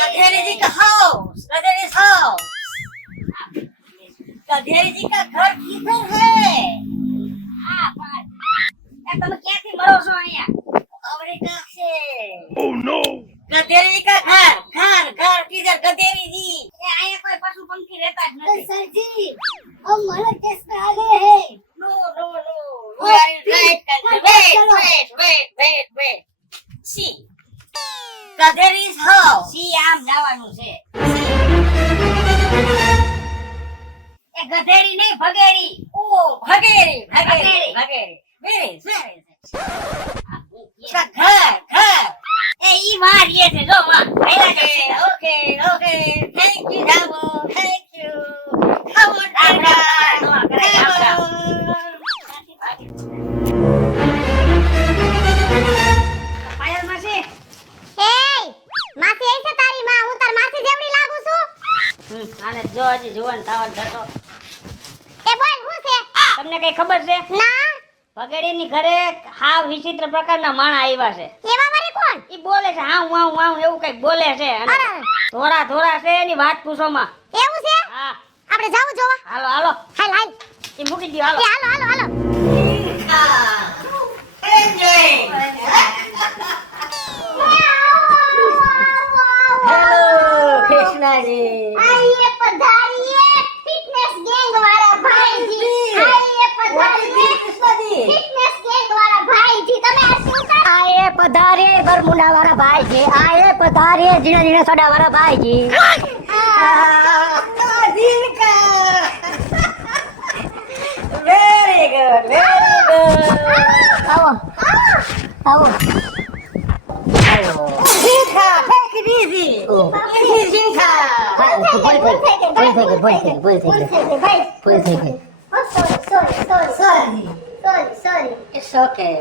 गधेरी जी का house, गधेरी house, गधेरी जी का घर किधर है? તમે ક્યાંથી મળો છો અહીંયા? અમેરિકા से। Oh no! गधेरी जी का घर, घर, घर किधर? गधेरी जी ये અહીંયા કોઈ પશુ પંખી રહેતા જ નથી। सर जी हम मलक केस में आ गए हैं। No, no, no. You are in right country. Wait. See. ગધેરી's house. C આમ જવાનું છે। એ ગધેડી નહીં ભગેડી। ઓ ભગેડી। Very. इसका घर। એ ઈ માં રીએ છે જો માં પહેલા જ છે। Okay. Thank you, Davo. Thank you. Come on, Dada. Payal માસી એ માસી આઈ છે તારી માં હું તાર માસી જેવડી લાગુ છું આને જો હજી જુવાન થાવન થતો। એ બોલ હું છે તમને કઈ ખબર છે? ના ભગેડીની ઘરે હાવ વિચિત્ર પ્રકારના માણા આવ્યા છે। એવા વારે કોણ ઈ બોલે છે હાઉ એવું કઈક બોલે છે અને ધોરા છે એની વાત પૂછો માં। એવું છે હા આપણે જાવું જોવા હાલો હાલ ઈ મૂકી દ્યો હાલો। એ હાલો Enjoy. Hello, Krishna ji. આઈએ પધારીએ ફિટનેસ ગેંગ વાળા ભાઈજી આઈએ પધારીએ Krishna ji. ફિટનેસ ગેંગ વાળા ભાઈજી તમે આ શું કરો આયે પધારે બરમુડા વાળા ભાઈજી આયે પધારે જીણા સોડા વાળા ભાઈજી। Dinka. Very good. આવો Dinka, take it easy. Easy, Dinka. ભૂલ થઈ ગઈ। Sorry. It's okay.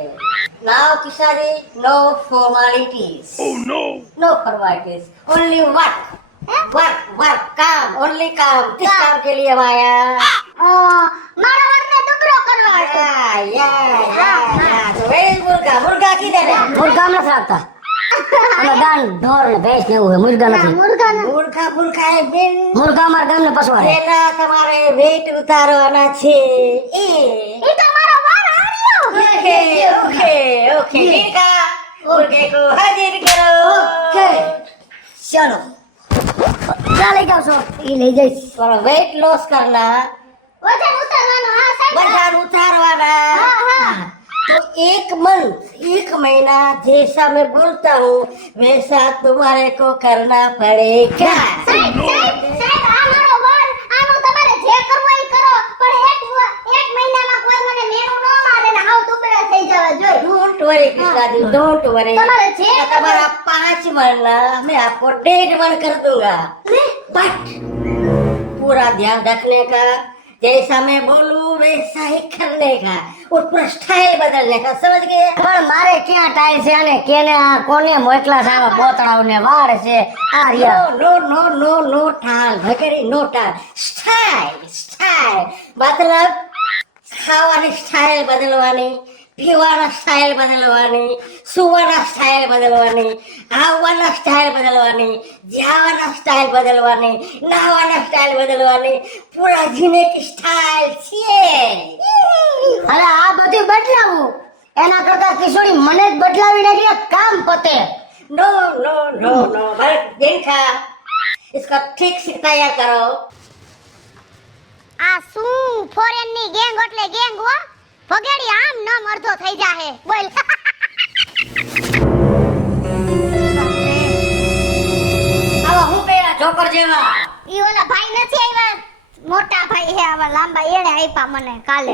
Now, Kishari, no formalities. Oh no. No formalities. Only work. Work. काम. Only काम. किस काम के लिए हम आया? મારો વર્ગને દુબળો કરવો છે Yeah. So where is Murga किधर है? મુર્ગા નથી રાખતા અને દાન ઢોર ને ભેંસ ને એવું હોય મુર્ગા નથી। મૂર્ખા है बिन મુર્ગા અમારા ગામને પસવાડે। તેના તમારે વેટ ઉતારવાના છે ઈ તો મારો વાર આવ્યો ओके नीका मुर्गे को हाजिर करो चलो ક્યાં લઈ જાવ છો? ઈ લઈ જઈશ। थोड़ा वेट लॉस करना વજન ઉતારવાનો હા સાહેબ वजन उतारवाना हाँ। तो एक महीना जैसा मैं बोलता हूँ वैसा तुम्हारे को करना पड़ेगा સાહેબ આ મારો વાર આનો તમારે જે કરવું એ કરો પણ એક મહિનામાં કોઈ મને મેણું ન મારે ને હાવ દુબળા થઈ જવા જોઈએ don't worry Krishna ji don't worry तुम्हारे छह तुम्हारा 5 महीना मैं आपको 1.5 मन कर दूंगा बट पूरा ध्यान रखने का जैसा मैं बोलूं वैसा ही करने का और पूरा स्टाइल बदलने का समझ गए પણ મારે ક્યાં ટાઈમ છે અને કેને આ કોને મોકલા છે આવા બોતડાઓને વાળ છે આ રહ્યા। नो टाल भगेरी नो टाल स्टाइल मतलब खावानी स्टाइल बदलवानी पीवाना स्टाइल बदलवानी सुवाना स्टाइल बदलवानी आववाना स्टाइल बदलवानी जावाना स्टाइल बदलवानी नहावाना स्टाइल बदलवानी पूरा जीने की स्टाइल छे અરે આ બધું બદલાવું એના કરતા કિશોરી મને જ બદલાવી નાખી કામ પતે। नो भरत देखा इसका ठीक से तैयार करो આ શું ફોરેન ની ગેંગ એટલે ગેંગ હો ભગેડી આમ ન મરધો થઈ જાહે બોલ આવા હું પેલા જોકર જેવા ઈ ઓલા ભાઈ નથી આવ્યા મોટા ભાઈ હે આવા લાંબા એણે આપ્યા મને કાલે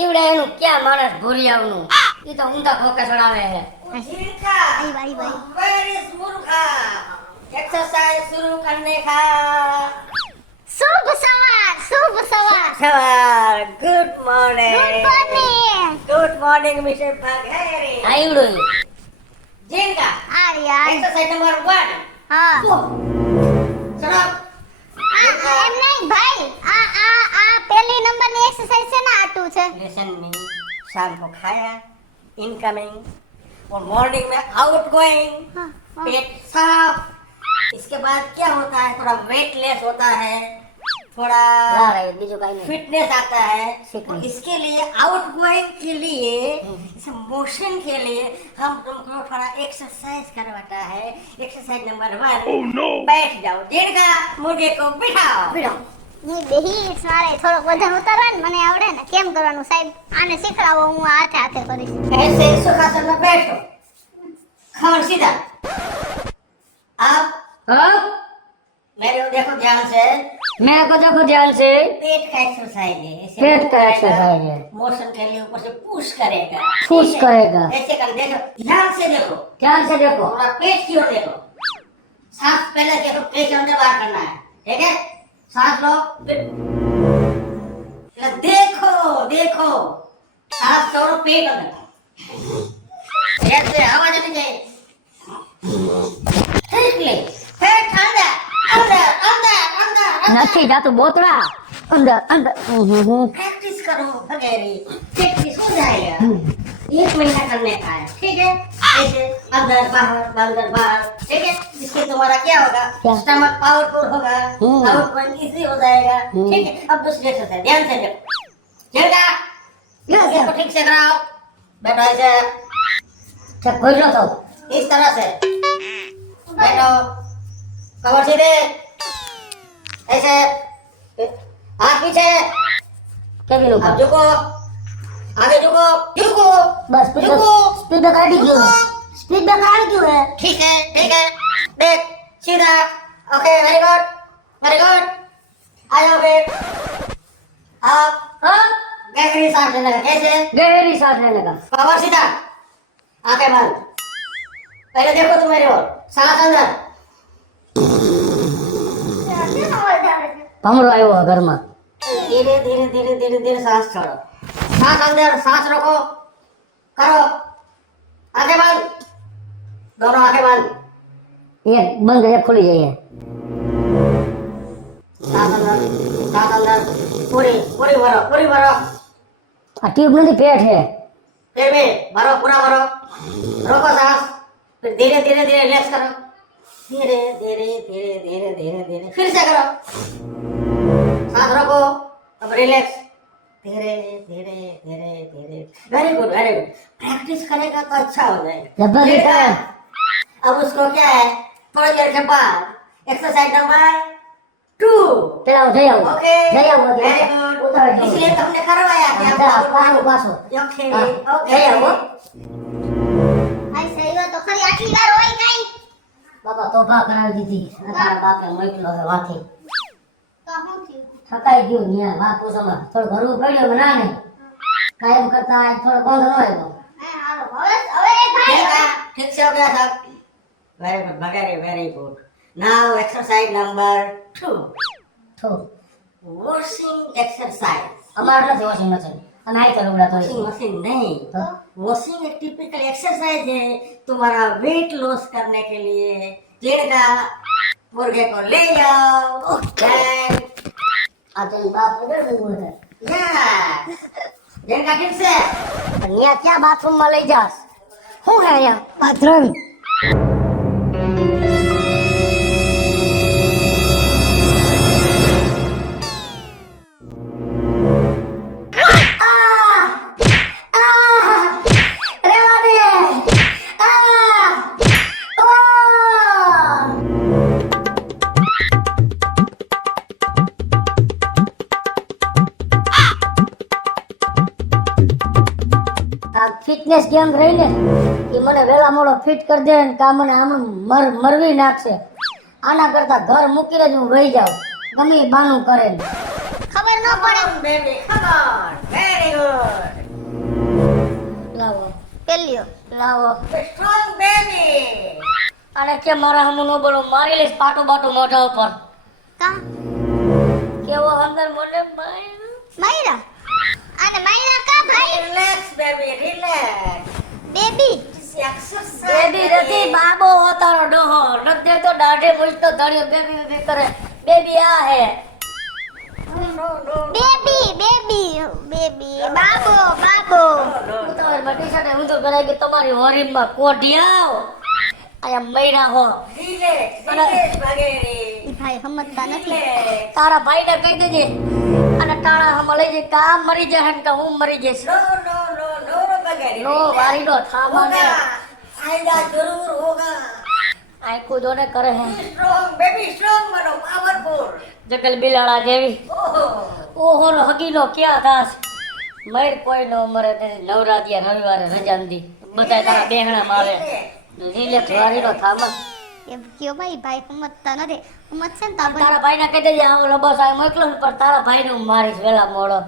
ઈવડે એનું ક્યાં માણસ ભૂરિયાવનું ઈ તો ઊંધા ખોકે ચડાવે છે। जिनका भाई। Where is मुर्गा एक्सरसाइज शुरू करने का શુભ સવાર सवाल good morning good morning mister पघेरी આ ઈવડું जिनका આર્યા एक्सरसाइज नंबर 1 હા चलो એમ નહીં ભાઈ આ પહેલી નંબરની એક્સરસાઇઝ છે ને આટું છે लेसन में शाम को खाया इनकमिंग और मॉर्निंग में आउट गोइंग, पेट साफ। इसके बाद क्या होता है, थोड़ा वेटलेस होता है, थोड़ा ના રે બીજું કાઈ નહીં फिटनेस आता है। सीखने। और इसके लिए आउट गोइंग के लिए, इस मोशन के लिए हम तुमको थोड़ा एक्सरसाइज करवाता है। एक्सरसाइज नंबर 1, बैठ जाओ, डेढ़ का मुर्गे को बिठाओ। હું બેહીશ, મારે થોડોક વજન ઉતારવાનું મને આવડે ને કેમ કરવાનું સાહેબ, આને શીખડાવો, હું હાથે હાથે કરીશ. ऐसे सुखासन में बैठो, खबर सीधा। आप હા मेरे को देखो ध्यान से, મેરે કો દેખો ધ્યાન से पेट का एक्सरसाइज है। ऐसे पेट का करेगा, एक्सरसाइज है। मोशन के लिए ऊपर से पुश करेगा, पुश ठीक है? करेगा। ऐसे कर, देखो ध्यान से देखो, ધ્યાન से देखो थोड़ा पेट की ओर देखो, सांस पहले देखो, पेट से अंदर बाहर करना है, ठीक है? सांस लो, फिर देखो देखो, सांस छोड़ो, पेट अंदर, ऐसे आवाज नहीं चाहिए, ठीक ले, पेट अंदर अंदर अंदर अंदर अंदर। નથી જાતું બોતડા અંદર અંદર प्रैक्टिस करो वगैरह, प्रैक्टिस हो जाएगा। 1 महीना करने का है, ठीक है? ऐसे अंदर बाहर, ठीक है? इससे तुम्हारा क्या होगा, क्या? स्टमक पावरफुल होगा, आउटगोइंग इजी हो जाएगा, हम्म। ठीक है? अब दूसरी एक्सरसाइज ध्यान से देखो, झटका, इसको ठीक से कराओ, बैठो ऐसे, છે બોલ્યો તો इस तरह से बैठो, कमर सीधे, ऐसे, हाथ पीछे, કેવી લોકો अब झुको, आगे झुको, झुको, બસ સ્પીડ झुको, સ્પીડ બ્રેકર આવી ગયું झुको। સ્પીડ બ્રેકર આવી ગયું હે ठीक है, ठीक है, देख सीधा, ओके, वेरी गुड, आ जाओ फिर। आप હા गहरी सांस लेने का, कैसे, गहरी सांस लेने का कमर सीधा, आंखें बंद, पहले देखो तुम मेरे ओर, सांस अंदर, કેમ અવાજ આવે છે? ભમરો આવ્યો ઘરમાં धीरे धीरे धीरे धीरे धीरे सांस छोड़ो, सांस अंदर, सांस रोको, करो, आंखें बंद, दोनों आंखें बंद, એક બંધ એક ખુલી જઈએ सांस अंदर, पूरी पूरी भरो, આ ટ્યુબ નથી પેટ હે फिर भी भरो, पूरा भरो, रोको सांस, फिर धीरे धीरे धीरे रिलैक्स करो, धीरे धीरे धीरे धीरे धीरे धीरे फिर से करो, सांस रोको, अब रिलैक्स, धीरे धीरे धीरे धीरे, वेरी गुड प्रैक्टिस करेगा तो अच्छा हो जाएगा। जबरदस्त है। अब उसको क्या है, थोड़ी देर के बाद एक्सरसाइज नंबर 2, પેલા હું જઈ આવું ओके, જઈ આવું वेरी गुड, ઉતાવળ જવું. इसलिए तो हमने करवाया कि જા, आपको પાછું પાછું ओके हाँ, ओके जय हो। આ સહીઓ તો ખરી આટલી વાર હોય કાઈ? બાપા તોફા કરાવી દીધી અને તારા બાપે મોકલો હવે વાથી તો શું થયું? થકાઈ ગયું ન્યા બાપુ સમા થોડું ઘરવું પડ્યું કે ના નહીં કાયમ કરતા આજ થોડો કોંધો ન આવ્યો હે હાલો હવે એક ભાઈ ठीक है, ठीक से हो गया सब, very good. Now exercise number 2, થો वॉशिंग एक्सरसाइज। અમારે નથી વોશિંગ મશીન અમે આઈ ચાલુ ઉડા वॉशिंग તો मशीन नहीं, तो? वॉशिंग एक टिपिकल एक्सरसाइज है तुम्हारा वेट लॉस करने के लिए। डेढ़ का मुर्गे को ले जाओ, આ તો બાપ વગર ગયું છે डेढ़ का ठीक से પણ ન્યા ક્યાં બાથરૂમ માં લઈ જાસ શું હે અહીંયા બાથરૂમ ફિટનેસ ગેમ રહી ને એ મને વેલા મોડો ફિટ કરી દે ને કા મને આમ મરવી નાખશે આના કરતા ઘર મૂકીને જ હું રહી જાઉં ગમે એ બાનું કરે ને. ખબર ન પડે. Baby come on, very good, લાવો પેલ્યો લાવો स्ट्रॉन्ग बेबी। અને કે મારા હમું ન બોલો મારી લઈશ પાટો બાટો મોઢા ઉપર કા કેવો અંદર મને માર્યો. માયરા આને માયરા કા ભાઈ? Relax baby, relax. Baby exercise baby નથી બાબો હોતારો ડોહો નથી દેતો દાઢે મૂછતો ધડ્યો બેબી બેબી કરે બેબી આ હે બેબી બેબી બેબી બાબો બાબો ઉતાવળ ખેતરમાં ટી-શર્ટ ઊંધું કરાઈ ગયું તમારી હોરીમાં કોઢિયાઓ આયા મૈરા હો રિલેક્સ વગેરે ઈ ભાઈ સમજતા નથી. તારા ભાઈને કહી દેજે અને ટાણા હમ લઈ જઈ કા મરી જાય ને કે હું મરી જઈશ नो नो नो नो वगैरे નો વારીનો થામાને फायदा जरूर होगा આંખું જોને કરે હે स्ट्रॉन्ग बेबी स्ट्रॉन्ग बनो पावरफुल જગલ બિલાડા જેવી ओहो ઓહો નો હગીનો ક્યાં દાસ મર કોઈ નો મરે તે નવરાત્રી રવિવારે રજા નથી બધા તારા બેહણામાં આવે રિલેક્સ વારીનો થામા એમ કયો ભાઈ સમજતા નથી. સમજશે ને તો આપણે તારા ભાઈને કહી દેજે આવો લબસ આ મોકલો ને પણ તારા ભાઈને હું મારીશ વેલા મોડો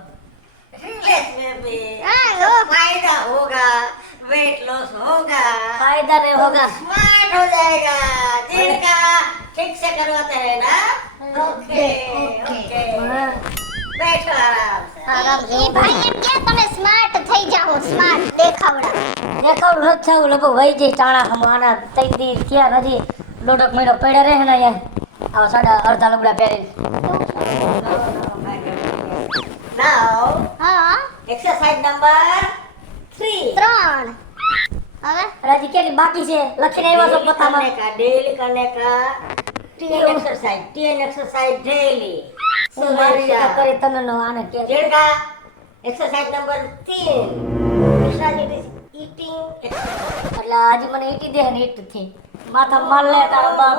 रिलैक्स बेबी हाँ, लो। फायदा होगा वेट लॉस होगा ફાયદા ને હોગા स्मार्ट हो जाएगा दिन का ठीक से करवाते हैं ना ओके ओके बैठो आराम से આરામ ઈ જેવું ભાઈ એમ કે તમે સ્માર્ટ થઈ જાઓ, સ્માર્ટ દેખાવડા. દેખાવ નથી થયું લગભગ વહી જઈ ટાણા હમાના ત્રણ દી થયા નથી દોઢક મહિનો પડ્યા રહે ને અહીંયા આવા સાડા અડધા લુગડા પહેરીને now હા exercise number 3 3 હવે રાજી કેટલી બાકી છે લખીને આવ્યા છો પતામાં डेली करने का 10 exercise daily હું મારી રીતે કરી તને નો આને કે डेढ़ का exercise number 3 दूसरा it is eating exercise એટલે આજે મને ઈટી દે ને ઈટ થી માથા માર લે તારો બાપ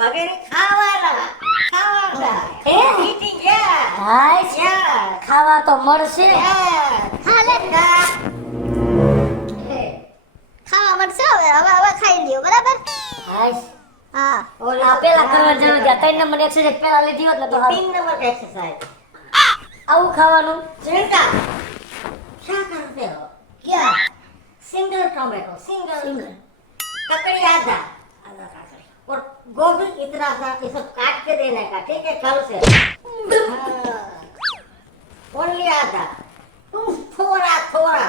વગેરે ખાવાના eating yeah હાય yeah ખાવા તો મળશે yeah હાલે ખાવા મળશે. હવે ખાઈ લ્યો બરાબર. હાય હા આ પેલા કરવા જવાનું ત્યાં 3 નંબર એક્સરસાઇઝ પેલા લીધી હોત ને તો હારું. 3 नंबर का एक्सरसाइज આવું ખાવાનું चिंता क्या करते हो क्या सिंगल टोमेटो सिंगल ककड़ी आधा और गोभी इतना सा ये सब काट के देने का ठीक है कल से ओनली आधा थोड़ा थोड़ा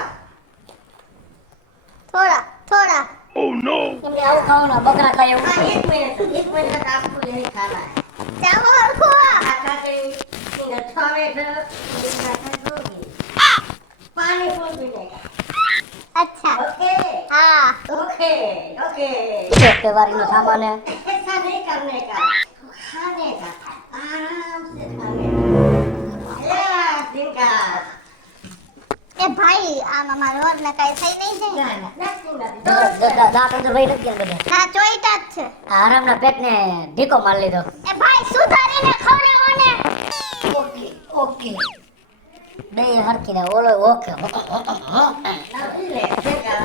થોડા એમને આવું ખાવાનું બકરા ખાય એવું हाँ 1 मिनट तक आपको यही खाना है ચાવો હરખો. ककड़ी सिंगल टोमेटो इतना सा गोभी पानी फूल पीने का અચ્છા ओके હા ओके ओके તહેવારીનો સામાન હે. ऐसा नहीं करने का खाने का आराम से खाने का यस दिन का એ ભાઈ આમાં મારો વરને કાઈ થઈ નહીં જાય. દાંત અંદર વહી નથી ગયા બધા ના ચોઈટા જ છે. આરામના પેટને ઢીકો માર લીધો એ ભાઈ સુધારીને ખવડાવો ને. ઓકે ઓકે બે હરખીને ઓલો ઓકે रिलैक्स दिन का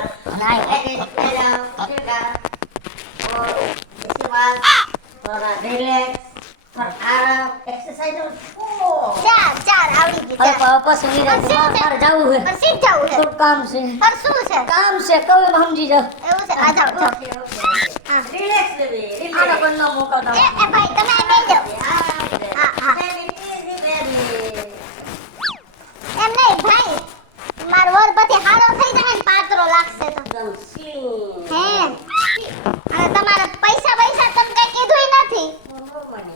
નાય ऐसे ले जाओ दिन का और इसके बाद थोड़ा रिलैक्स और आराम एक्सरसाइज और ચાર આવડી ગઈ હવે ચાર. પછી નિરાંત મારે જાવું હે પર સીધ જાવું છે. થોડું કામ છે પર શું છે કામ છે કવે સમજી જાવ એવું છે. આ જાઓ જાઓ. ओके ओके रिलैक्स बेबी આનો रिलैक्स પણ ન મોકલતા એ ભાઈ તમે આ બેસી જાઓ. आराम से हाँ, हाँ. इजी बेबी એમ નહીં ભાઈ મારો વર પછી હારો થઈ જાય ને પાતળો લાગશે તો. एकदम स्लिम હે અને તમારા પૈસા તમે કઈ કીધુંય નથી नो मनी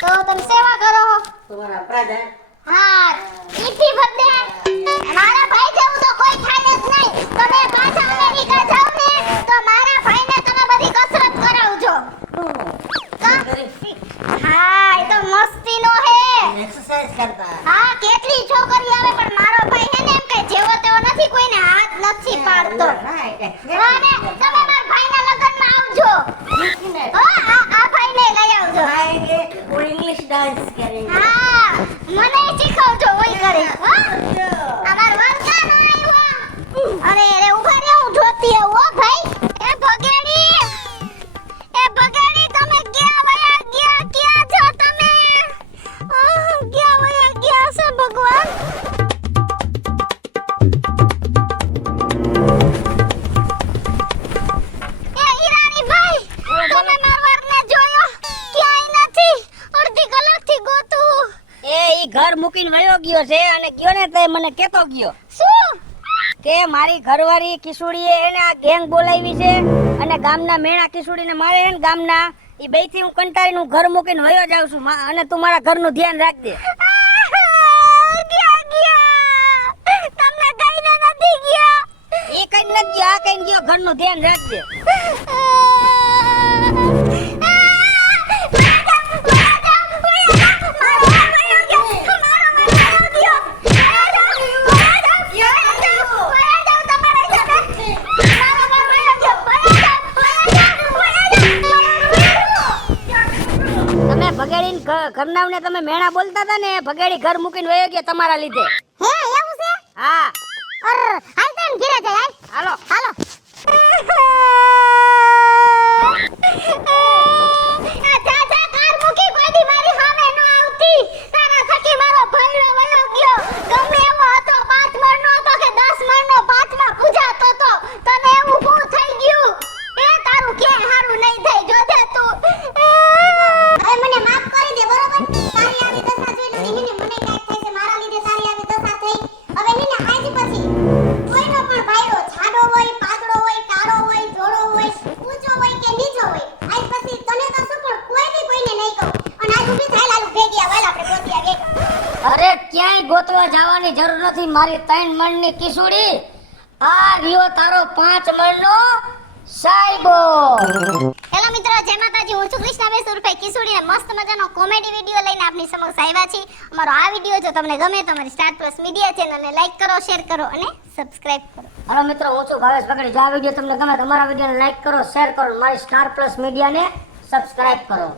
તો તમે સેવા કરો. तुम्हारा ब्रदर હા ઈથી બધે મારા ભાઈ જેવું તો કોઈ થાય જ નહીં. તમે પાછા અમેરિકા જાવ ને તો મારા ભાઈને તમે બધી કસરત કરાવજો. वेरी फिट હા એ તો મસ્તીનો હે. एक्सरसाइज करता है હા કેટલી છોકરી આવે પણ મારો ભાઈ હે ને એમ કઈ જેવો તેવો નથી, કોઈને હાથ નથી પાડતો. હા ને તમે મારા ભાઈના લગ્નમાં આવજો. હા આ ભાઈને લઈ આવજો. आएंगे और इंग्लिश डांस करेंगे હા મને શીખવજો ઓય કરે. હા અમાર વરસાદ આવ્યો. અરે રે ઉભા રહો હું જોતી આવું હો ભાઈ. એ ભગેડી તમે ક્યાં છો તમે? ક્યાં છે ભગવાન? એ ઈરાની ભાઈ તમે મારા વરને જોયો? ક્યાંય નથી. અડધી કલાકથી ગોતું. એ ઈ ઘર મૂકીને વયો ગયો છે અને ગયો ને તે મને કેતો ગયો શું? કે મારી ઘરવાળી કિશોરીએ એને આ ગેંગ બોલાવી છે અને ગામના મેણા કિશોરીને મારે હે ને ગામના ઈ બેથી હું કંટાળીને હું ઘર મૂકીને વયો જાઉં છું અને તું મારા ઘરનું ધ્યાન રાખજે ગયા તમને કઈને નથી ગયા. નથી ગયો આ કઈ ગયો ઘરનું ધ્યાન રાખજે તમે ભગેડી ઘરનાવને તમે મેણા બોલતા હતા ને ભગેડી ઘર મૂકીને વયો ગયો તમારા લીધે હે એવું છે હા હાલ તને ઘરે જાય હાલો હાલો કાર મૂકી કોઈ દી મારી સામે ન આવતી તારા થકી મારો ભઈલો વયો ગયો ગમે એવો હતો 5 મણનો હતો કે 10 મણનો પાંચમાં પૂજાતો તો તને એવું શું થઈ ગયું એ તારું કે હારું નહીં થઈ જોજે તું હવે મને માફ કરી દે બરોબર તારી આવી દશા જોઈને હેને મને કાઈ થાય છે મારા લીધે તારી આવી દશા થઈ હવે હેને આજ પછી કોઈનો પણ ભાઈરો છાડો હોય પાતળો હોય કાળો હોય ધોળો હોય ઊંચો હોય કે નીચો હોય આજ પછી તને તો શું પણ કોઈ બી કોઈને નહીં કહું અને આજ ઊભી થાય લાલુ ભેગી આવાલ આપણે ગોતિયા ગે અરે ક્યાંય ગોતવા જવાની જરૂર નથી મારી 3 મણની કિસુડી આ રહ્યો તારો 5 મણનો સાહેબો હેલો મિત્રો જય માતાજી હું છું કૃષ્ણાબેન સુરભાઈ કિશોરી અને મસ્ત મજાનો કોમેડી વિડિયો લઈને આપની સમક્ષ આવ્યા છીએ અમારો આ વિડિયો જો તમને ગમે તો અમારી સ્ટાર પ્લસ મીડિયા ચેનલને લાઈક કરો શેર કરો અને સબસ્ક્રાઇબ કરો હાલો મિત્રો હું છું ભાવેશ પકડી જો આ વિડિયો તમને ગમે તો અમારા વિડિયોને લાઈક કરો શેર કરો અને મારી સ્ટાર પ્લસ મીડિયાને સબસ્ક્રાઇબ કરો